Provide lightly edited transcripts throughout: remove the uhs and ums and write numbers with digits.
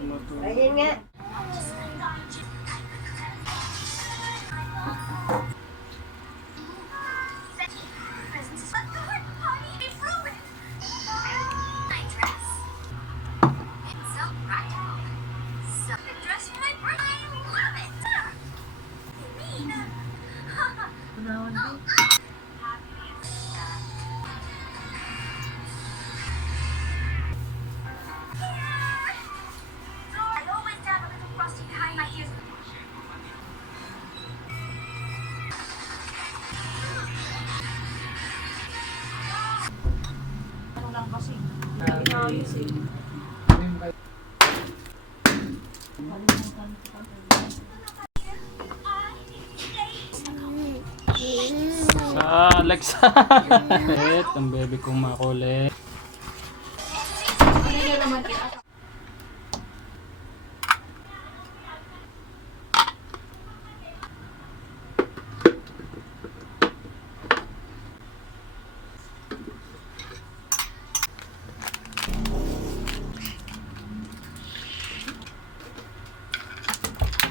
Ayun nga. Alexa. Et, ang baby kong makulit.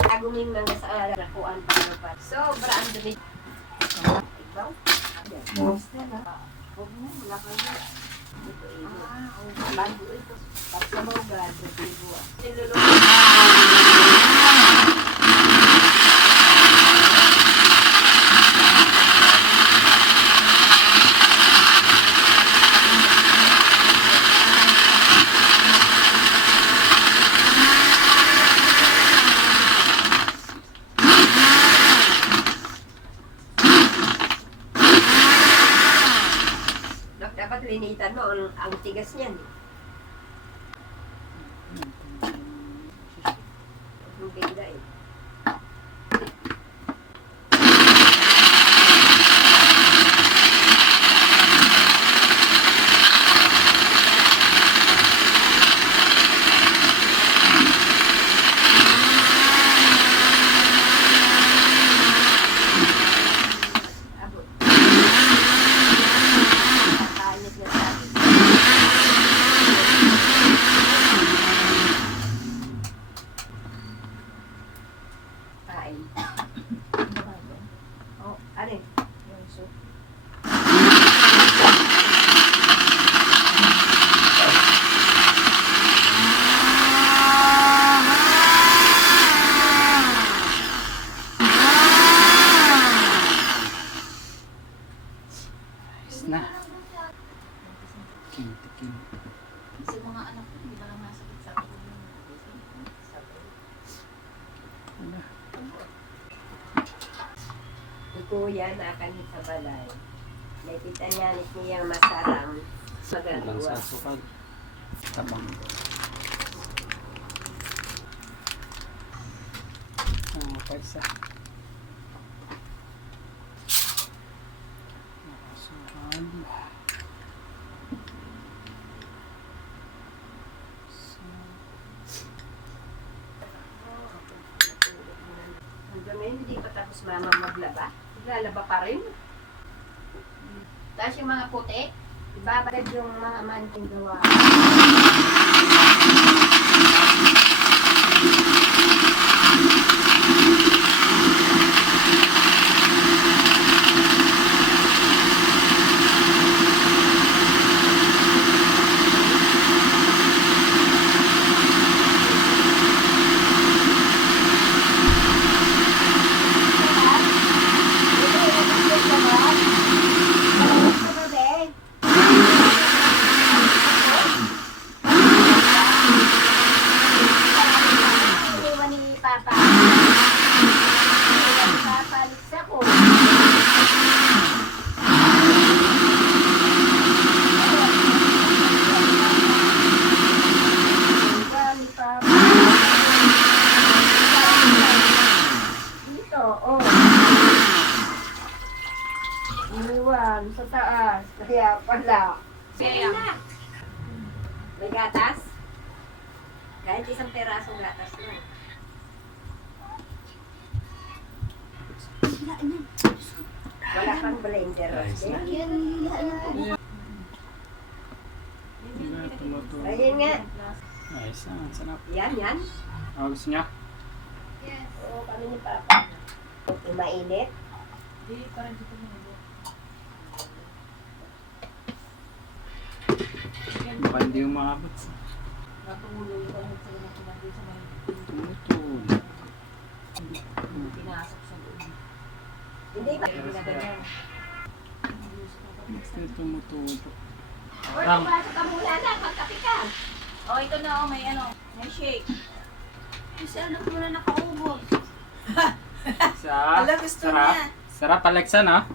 Aguming mga sa nakuan pa. Sobra ang dumi. Ikaw? Basta na. Huwag mo, wala kayo. Bago ito. Pagsabaw ba? Dapat linitan mo ang tigas niyan. Ang ganda eh. Oh, ano eh? Yung soup. Ayos na. Tikim. Sa mga anak ko, hindi ba lang nasakit sa akin? Kuya na kanit sa balay. Nakita niya niyang masarang Ibang magagawa. sa sukal. Tabang. Kaisa. Nakasukal. Hanggang ngayon hindi pa tapos mama maglaba. Lalaba pa rin. Tapos yung mga puti, ibabagad yung mga manting gawa. Sa taas. Kaya pala. Kaya. May gatas? Kahit isang perasong gatas lang. Wala kang blender. Ayos na. Ayun nga. Ayos na, ang sarap. Yan, yan. Gusto niya? Yes. Oo, kami ni Papa. Kung mainit. Hindi, parang dito mo nito. Baka hindi umabot. Natulog ko lang sa mga kumandi sa mga Tumutulog. pinasok sa loob. Hindi ba? Kaya ginaganyan. Ito tumutulog. Or, pasok ka muna na, magkape ka. Oh, ito na, oh, may ano, may shake. Kasi ano ko muna nakaubos. Sarap. Sarap, Alexa, no?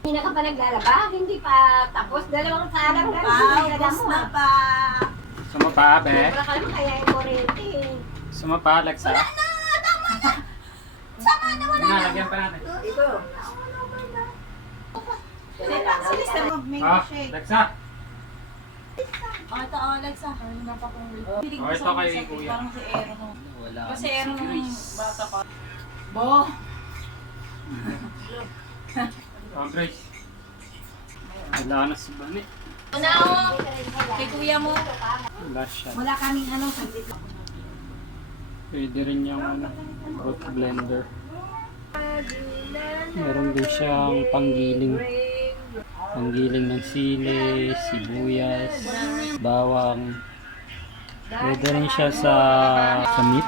Hindi na ka pa naglalaba? Hindi pa tapos. Dalawang salang lang. Tapos na pa. Gusto mo pa, be? Sobra ka naman kaya yung kurente. Gusto mo pa, Alexa? Wala na! Tama na! Sama na, wala Hindi na, na! lagyan pa natin. Ito. May Ah, shake. Alexa! Oh, ito, oh, Alexa. Hindi na pa kung hilig Oh, ko ito sa kay music, Kuya. parang si Aaron. Oh. Wala. Kasi Aaron nung bata pa. Bo! Oh, Grace. Wala na si Bani. Ano, oh, kay kuya mo. Wala siya. Wala kaming ano, saglit lang. Pwede rin yung ano, fruit blender. Meron din siyang panggiling. Panggiling ng sili, sibuyas, bawang. Pwede rin siya sa meat.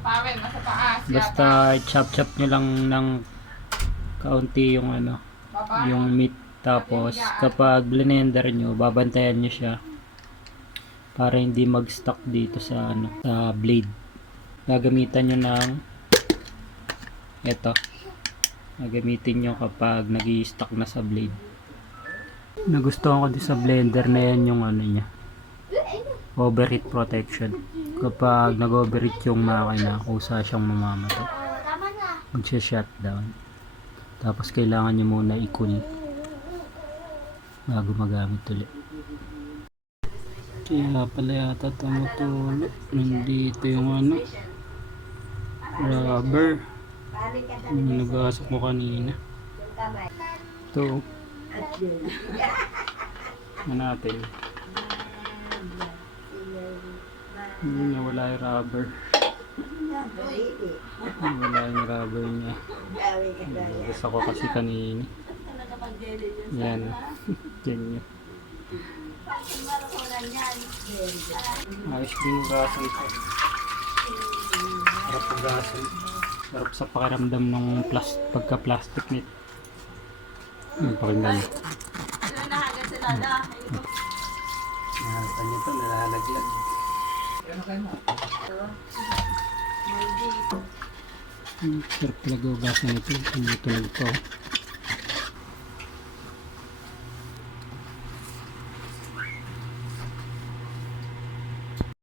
Pawe, nasa taas. Basta chop-chop nyo lang ng kaunti yung ano, yung meat. Tapos kapag blender nyo, babantayan nyo siya para hindi mag-stuck dito sa ano, sa blade. Gagamitan nyo ng eto. Gagamitin nyo kapag nag-i-stuck na sa blade. Nagustuhan ko din sa blender na yan yung ano niya, overheat protection. Kapag nag-overheat yung makina, kusa siyang mamamatay. Mag-shutdown. Tapos kailangan nyo muna i-cool bago magamit ulit. Kaya pala yata tumutulog. Nandito yung ano, rubber. Yung nag-asok mo kanina. Ito. Ano natin? Nawala yung rubber. Nawala yung rubber niya. Gusto ko kasi kanina. Yan. Ganyan. Ayos din yung gasan ko. Sarap yung gasan. Sarap sa pakiramdam ng pagka-plastic nito. Yung pakinggan nyo. Nahagad sila na. Nakakanya ito, nalalaglag. Sarap talaga yung gasan nito. Tumutulog pa.